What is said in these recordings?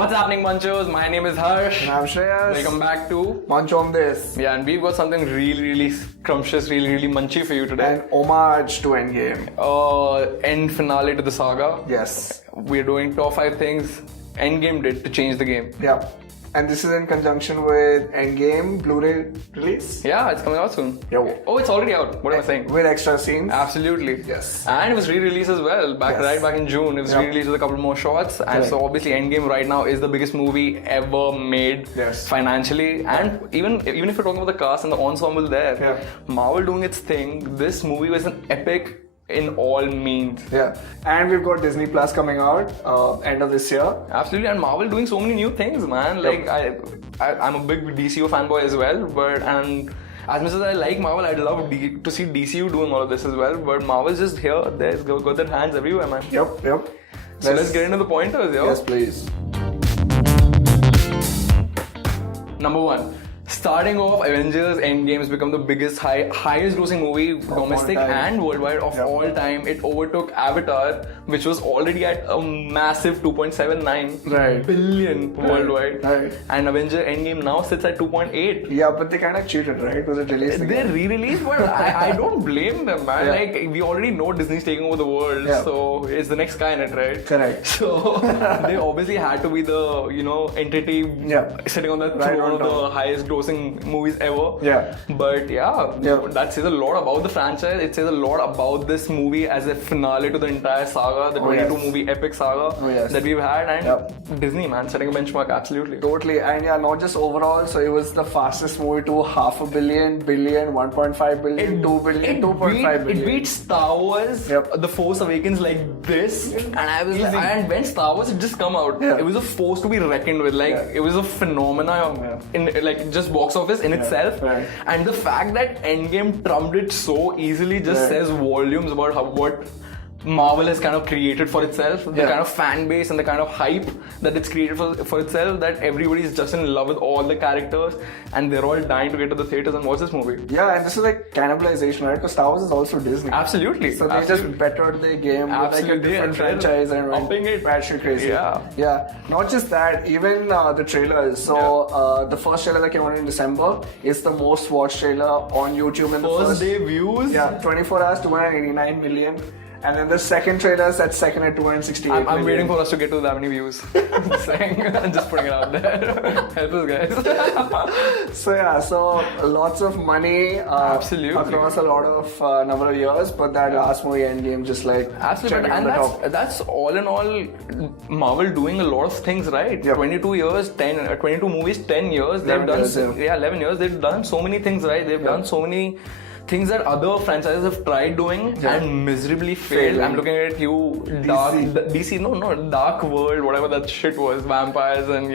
What's happening, Munchos? My name is Harsh. And I'm Shreyas. Welcome back to Munch on this. Yeah, and we've got something really scrumptious, really munchy for you today. An homage to Endgame. End finale to the saga. Yes. We're doing top 5 things Endgame did to change the game. Yeah. And this is in conjunction with Endgame Blu-ray release. Yeah, it's coming out soon. Yeah. Oh, it's already out. What am I saying? With extra scenes. Absolutely. Yes. And it was re-released as well. Right back in June. It was re-released with a couple more shots. And so obviously Endgame right now is the biggest movie ever made financially. And even if you're talking about the cast and the ensemble there, Marvel doing its thing, this movie was an epic in all means. Yeah. And we've got Disney Plus coming out end of this year. Absolutely. And Marvel doing so many new things, man. Like I'm a big DCU fanboy as well, and as much as I like Marvel, I'd love to see DCU doing all of this as well. But Marvel's just here. They've got their hands everywhere, man. Yep. So let's get into the pointers, yo. Yes, please. Number 1. Starting off, Avengers Endgame has become the biggest, highest grossing movie, domestic and worldwide of all time. It overtook Avatar, which was already at a massive 2.79 billion worldwide. Right. And Avengers Endgame now sits at 2.8. Yeah, but they kind of cheated, right? Was it released again? They re-released, but I don't blame them, man. Like, we already know Disney's taking over the world, so it's the next Skynet, right? Correct. So they obviously had to be the, entity sitting on the throne of the highest grossing movies ever. Yeah. But that says a lot about the franchise. It says a lot about this movie as a finale to the entire saga, the 22 movie epic saga that we've had. And Disney, man, setting a benchmark, absolutely. Totally. And not just overall, so it was the fastest movie to $500 million, 1.5 billion, 2 billion, 2.5 billion. It beat Star Wars, The Force Awakens like this. And I was like, and when Star Wars had just come out, it was a force to be reckoned with. Like, it was a phenomenon in like just box office in itself. And the fact that Endgame trumped it so easily just says volumes about what Marvel has kind of created for itself, the kind of fan base and the kind of hype that it's created for itself, that everybody is just in love with all the characters and they're all dying to get to the theaters and watch this movie. Yeah, and this is like cannibalization, right? Because Star Wars is also Disney. Absolutely. So they just bettered their game with like a different franchise and upping it batshit crazy. Yeah. Not just that, even the trailers. So the first trailer that came out in December is the most watched trailer on YouTube in the first day views. 24 hours, 289 million. And then the second trailer is at second at 268 I'm waiting for us to get to that many views. Just saying. I'm just putting it out there. Help us, guys. So lots of money across a lot of number of years, but that last movie Endgame just like absolutely. And that's all in all Marvel doing a lot of things right. 22 years, 22 movies, 10 years. They've done 11 years. They've done so many things right. They've done so many things that other franchises have tried doing and miserably failed. I'm looking at you, Dark World, whatever that shit was, vampires and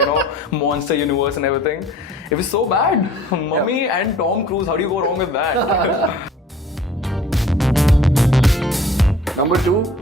Monster Universe and everything. It was so bad. Mummy and Tom Cruise, how do you go wrong with that? Number 2.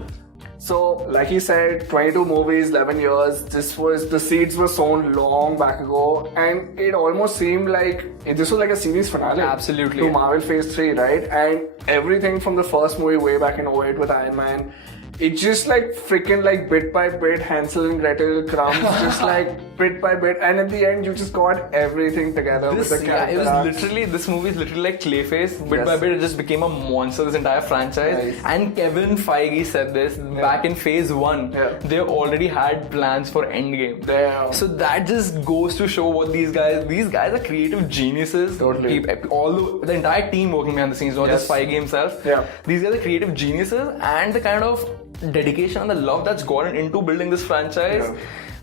So, like he said, 22 movies, 11 years. The seeds were sown long back ago, and it almost seemed like this was like a series finale. Absolutely. To Marvel Phase 3, right? And everything from the first movie way back in 2008 with Iron Man, it just like freaking like bit by bit, Hansel and Gretel crumbs, just like bit by bit, and at the end you just got everything together with the characters. This movie is literally like Clayface. Bit by bit, it just became a monster, this entire franchise. And Kevin Feige said this back in Phase 1. They already had plans for Endgame. So that just goes to show what these guys are creative geniuses. Totally. The entire team working behind the scenes, not just Feige himself. These guys are creative geniuses, and the kind of dedication and the love that's gone into building this franchise.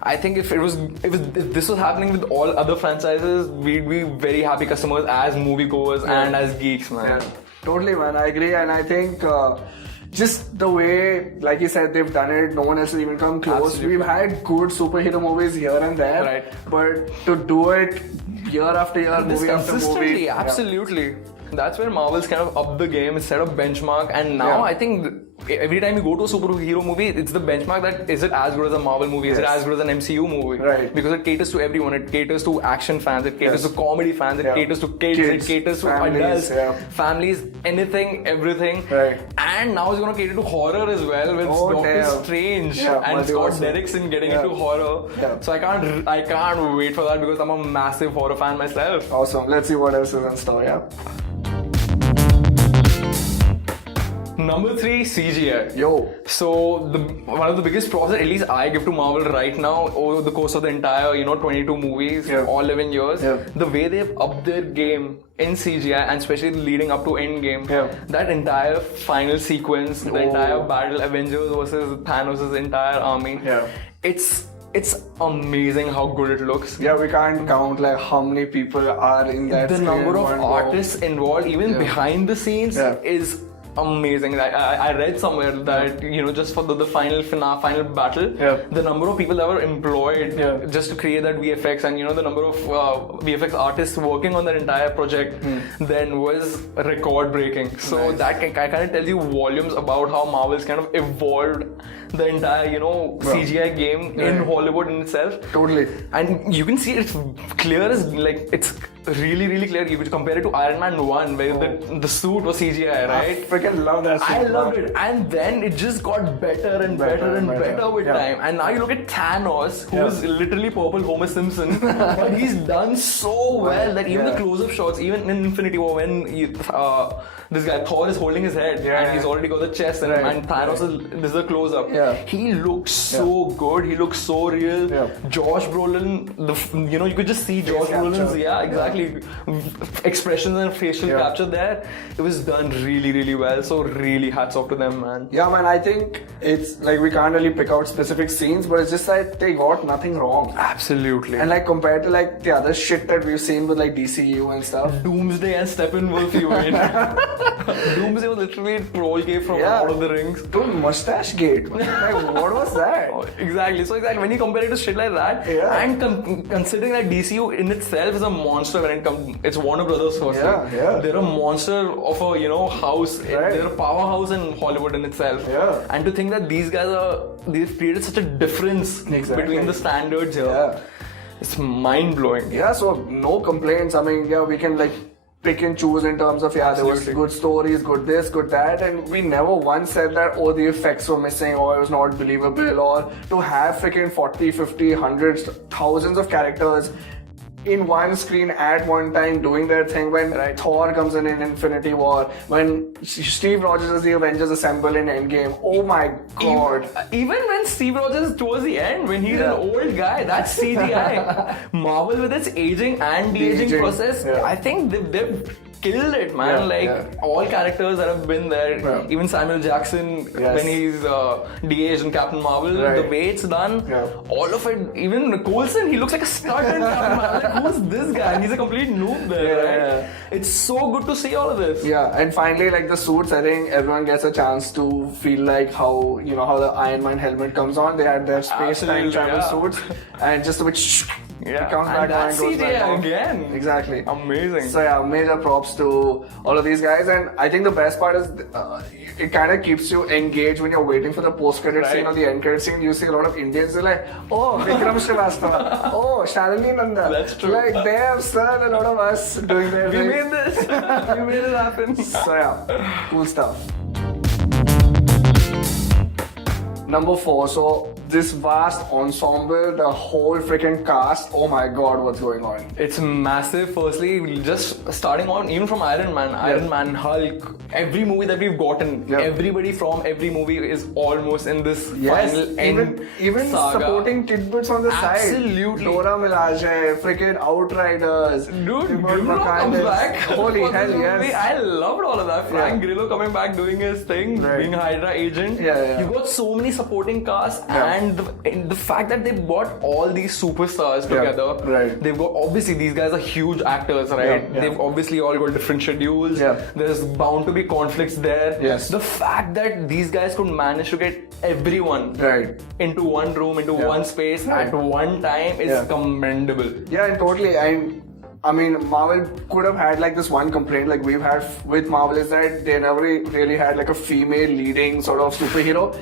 I think if this was happening with all other franchises, we'd be very happy customers as moviegoers and as geeks, man. Totally, man. I agree, and I think just the way, like you said, they've done it, no one else has even come close. Absolutely. We've had good superhero movies here and there, but to do it year after year, movie after movie, absolutely. That's where Marvel's kind of upped the game, set up benchmark, and now I think every time you go to a superhero movie, it's the benchmark that is it as good as a Marvel movie? Is it as good as an MCU movie? Right. Because it caters to everyone. It caters to action fans. It caters to comedy fans. It caters to kids. It caters to families, adults, families, anything, everything. Right. And now it's going to cater to horror as well with Doctor Strange and Scott Derrickson getting into horror. So I can't wait for that because I'm a massive horror fan myself. Awesome. Let's see what else is in store. Number 3, CGI. Yo. So one of the biggest pros that at least I give to Marvel right now over the course of the entire 22 movies, all 11 years, the way they've upped their game in CGI and especially leading up to Endgame, that entire final sequence, the entire battle, Avengers versus Thanos' entire army, it's amazing how good it looks. Yeah, we can't count like how many people are in that. The number of artists involved, even behind the scenes, is amazing. I read somewhere that just for the final battle, the number of people that were employed just to create that VFX and the number of VFX artists working on that entire project then was record breaking. So that I kind of tells you volumes about how Marvel's kind of evolved the entire CGI game in Hollywood in itself. Totally. And you can see it's clear as it's really, really clear. You could compare it to Iron Man 1 where the suit was CGI, right? I freaking love that suit. I loved it. And then it just got better and better with time. And now you look at Thanos, who is literally purple Homer Simpson, but he's done so well that even the close-up shots, even in Infinity War when this guy Thor is holding his head and he's already got the chest and Thanos is the close-up. He looks so good. He looks so real. Josh Brolin, you could just see Josh Brolin's exactly expressions and facial capture there. It was done really, really well. So really hats off to them, man. Yeah, man. I think it's like we can't really pick out specific scenes, but it's just like they got nothing wrong. Absolutely. And like compared to like the other shit that we've seen with like DCU and stuff. Doomsday and Steppenwolf, you mean? Doomsday was literally a troll cave from Lord of the Rings. Dude, mustache gate. Like, what was that? Exactly. So when you compare it to shit like that, and considering that DCU in itself is a monster when it comes, it's Warner Brothers first. They're a monster of a house. They're a powerhouse in Hollywood in itself. And to think that these guys they've created such a difference between the standards here. It's mind blowing. Yeah. So no complaints. I mean, we can like pick and choose in terms of there was good stories, good this, good that, and we never once said that the effects were missing or it was not believable, or to have freaking 40, 50, hundreds, thousands of characters in one screen at one time doing their thing. When Thor comes in Infinity War, when Steve Rogers as the Avengers assemble in Endgame, oh my god. Even when Steve Rogers towards the end, when he's an old guy, that's CGI. Marvel with its aging and de-aging process, I think they've killed it, man. All characters that have been there, even Samuel Jackson when he's de-aged in Captain Marvel, the way it's done, all of it, even Coulson, he looks like a stud in Captain Marvel. Like, who's this guy? And he's a complete noob there, right? It's so good to see all of this. Yeah, and finally, like the suits, I think everyone gets a chance to feel like how the Iron Man helmet comes on. They had their space-time travel suits, and just a bit comes back on and goes back on. Again. Exactly. Amazing. So major props to all of these guys, and I think the best part is it kind of keeps you engaged when you're waiting for the post-credit scene or the end-credit scene. You see a lot of Indians, they're like, oh, Vikram Srivastava, oh, Shalini Nanda. That's true. Like, they have served a lot of us doing their thing. We made this. We made it happen. So cool stuff. Number 4, so this vast ensemble, the whole freaking cast, oh my god, what's going on? It's massive. Firstly, just starting on, even from Iron Man, Hulk, every movie that we've gotten, everybody from every movie is almost in this final end even saga. Supporting tidbits on the side. Absolutely. Dora Milaje, freaking Outriders. Dude, Grillo comes back. Holy hell, yes. I loved all of that. Frank Grillo coming back doing his thing, being Hydra agent. You got so many supporting cast and the fact that they brought all these superstars together. They've got, obviously these guys are huge actors, right? They've obviously all got different schedules. There's bound to be conflicts there. The fact that these guys could manage to get everyone into one room, into one space at one time is commendable. Yeah, and totally. I mean, Marvel could have had like this one complaint like we've had with Marvel is that they never really had like a female leading sort of superhero.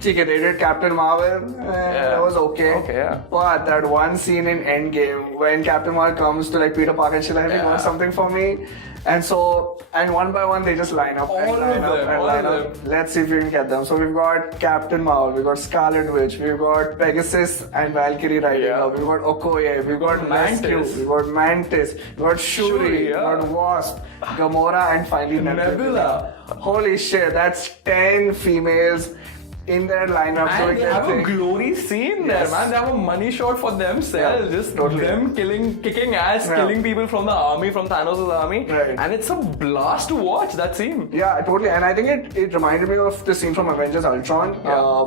They did Captain Marvel, that was okay. Okay, yeah. But that one scene in Endgame when Captain Marvel comes to like Peter Parker and she's like, "Hey, want something for me?" And so, and one by one they just line up and line up. Let's see if we can get them. So we've got Captain Marvel, we've got Scarlet Witch, we've got Pegasus and Valkyrie riding up, we've got Okoye, we've got Mantis, we've got Mantis, we've got Shuri, we've got Wasp, Gamora, and finally Nebula. Holy shit, that's 10 females in their lineup. And they have a glory scene there, man. They have a money shot for themselves. Just them kicking ass, killing people from the army, from Thanos' army. Right. And it's a blast to watch that scene. Yeah, totally. And I think it reminded me of the scene from Avengers Ultron,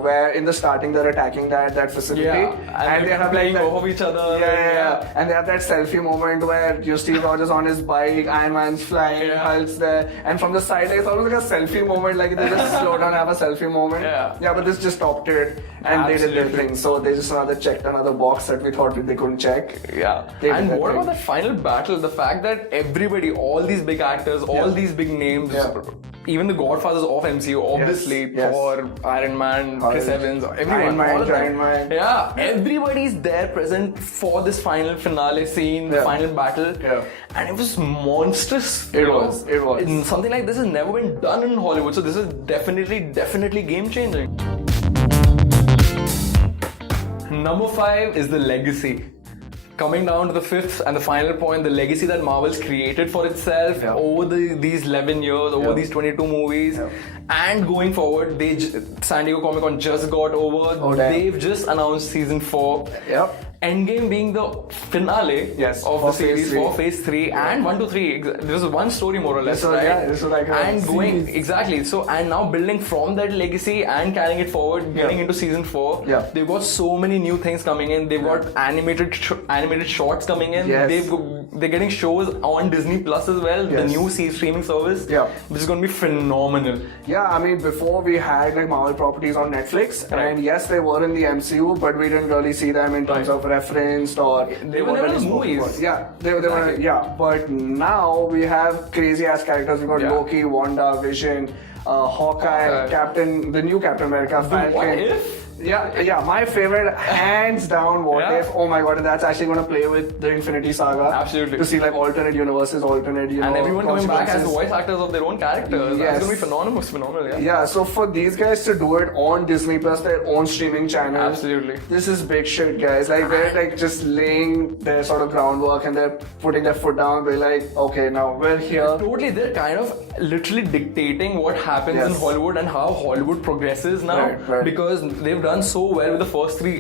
where in the starting they're attacking that facility. And they have playing off of each other. Yeah. And they have that selfie moment where Steve Rogers on his bike, Iron Man's flying, Hulk's there. And from the side, it's almost like a selfie moment, like they just slow down and have a selfie moment. Yeah, but this just topped it and they did their thing. So they just checked another box that we thought they couldn't check. Yeah. And what about that final battle? The fact that everybody, all these big actors, all these big names, even the Godfathers of MCU, obviously, Thor, Iron Man, Chris Evans, everyone, all of them. Yeah, everybody's there present for this final finale scene, the final battle. And it was monstrous. It was. Something like this has never been done in Hollywood. So this is definitely game changing. Number 5 is the legacy. Coming down to the fifth and the final point, the legacy that Marvel's created for itself over these 11 years, over these 22 movies, and going forward, San Diego Comic Con just got over. They've just announced season 4. Endgame being the finale of the series for phase 3 and 1 to 3. There's one story more or less, right? This was like and going exactly. So and now building from that legacy and carrying it forward, getting into season 4. They've got so many new things coming in. They've got animated shorts coming in. They're getting shows on Disney Plus as well, the new streaming service, which is going to be phenomenal. Yeah, I mean, before we had like Marvel properties on Netflix, and yes, they were in the MCU, but we didn't really see them in terms of referenced or they were never in the movies. They were. But now we have crazy ass characters. We've got Loki, Wanda, Vision, Hawkeye, the new Captain America, Falcon. What if? Yeah, my favorite, hands down, What If. Oh my god, and that's actually going to play with the Infinity Saga. Absolutely. To see like alternate universes, and everyone coming back as voice actors of their own characters. That's going to be phenomenal. Yeah, so for these guys to do it on Disney Plus, their own streaming channel. Absolutely. This is big shit, guys. Like, they're like just laying their sort of groundwork and they're putting their foot down. They're like, okay, now we're here. Totally, they're kind of literally dictating what happens in Hollywood and how Hollywood progresses now. Because they've done so well with the first 3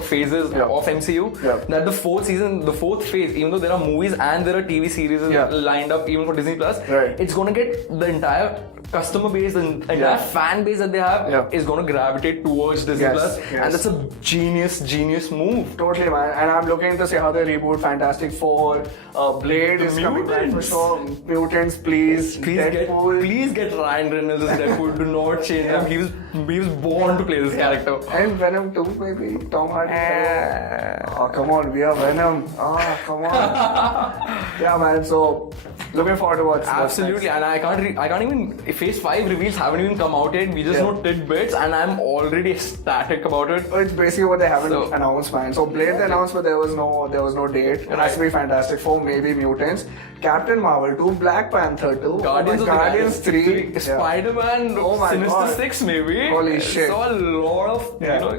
phases of MCU that the fourth phase, even though there are movies and there are TV series lined up even for Disney Plus, it's going to get the entire customer base, the entire fan base that they have is going to gravitate towards Disney Plus, and that's a genius move. Totally, man. And I'm looking to see how they reboot Fantastic Four. Blade is coming back for sure. Mutants, please get Ryan Reynolds as Deadpool. Do not change him. He was born to play this character. And Venom 2, maybe Tom Hardy. Oh, come on, we are Venom. Oh, come on. Yeah, man. So looking forward to what's absolutely. And I can't even. Phase 5 reveals haven't even come out yet. We just know tidbits, and I'm already ecstatic about it. It's basically what they haven't announced, man. So Blade they announced, but there was no date. It has to be Fantastic Four, maybe Mutants, Captain Marvel 2, Black Panther 2, Guardians 3, Spider-Man, Sinister 6, maybe. Holy shit! So a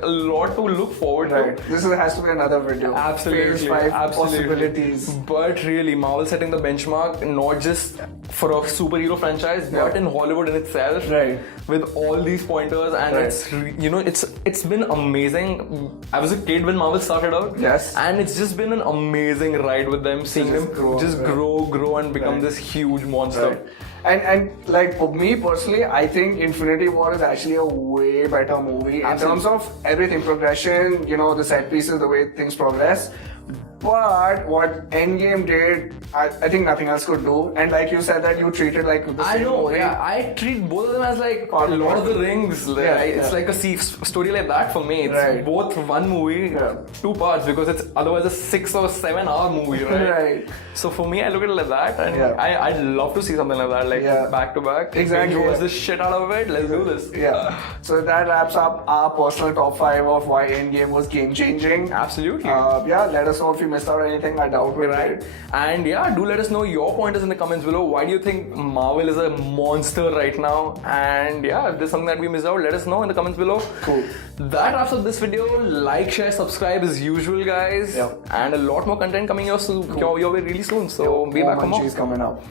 lot to look forward to. This has to be another video. Absolutely. Phase 5 possibilities. But really, Marvel setting the benchmark, not just for a superhero franchise, but in Hollywood in itself, with all these pointers, and it's been amazing. I was a kid when Marvel started out, and it's just been an amazing ride with them, seeing them grow and become this huge monster. And like for me personally, I think Infinity War is actually a way better movie in terms of everything, progression, the set pieces, the way things progress. But what Endgame did, I think nothing else could do. And like you said that you treated like the I same know, movie. yeah. I treat both of them as like Part of Lord of the it. Rings. Like, Yeah, it's yeah. like a story like that for me. It's Right. both one movie, Yeah. 2 parts, because it's otherwise a 6 or 7 hour movie, right? Right. So for me, I look at it like that, and Yeah. I'd love to see something like that, like Yeah. back to back. Exactly, Binge watch yeah. the shit out of it. Let's do this. Yeah. So that wraps up our personal top 5 of why Endgame was game changing. Absolutely. Yeah, let us know if you missed out anything. I doubt we Right. did. And yeah, do let us know your pointers in the comments below. Why do you think Marvel is a monster right now? And yeah, if there's something that we missed out, let us know in the comments below. Cool. That wraps up this video. Like, share, subscribe as usual, guys. Yeah. And a lot more content coming your way really soon. So be More back for more. Munchies coming up.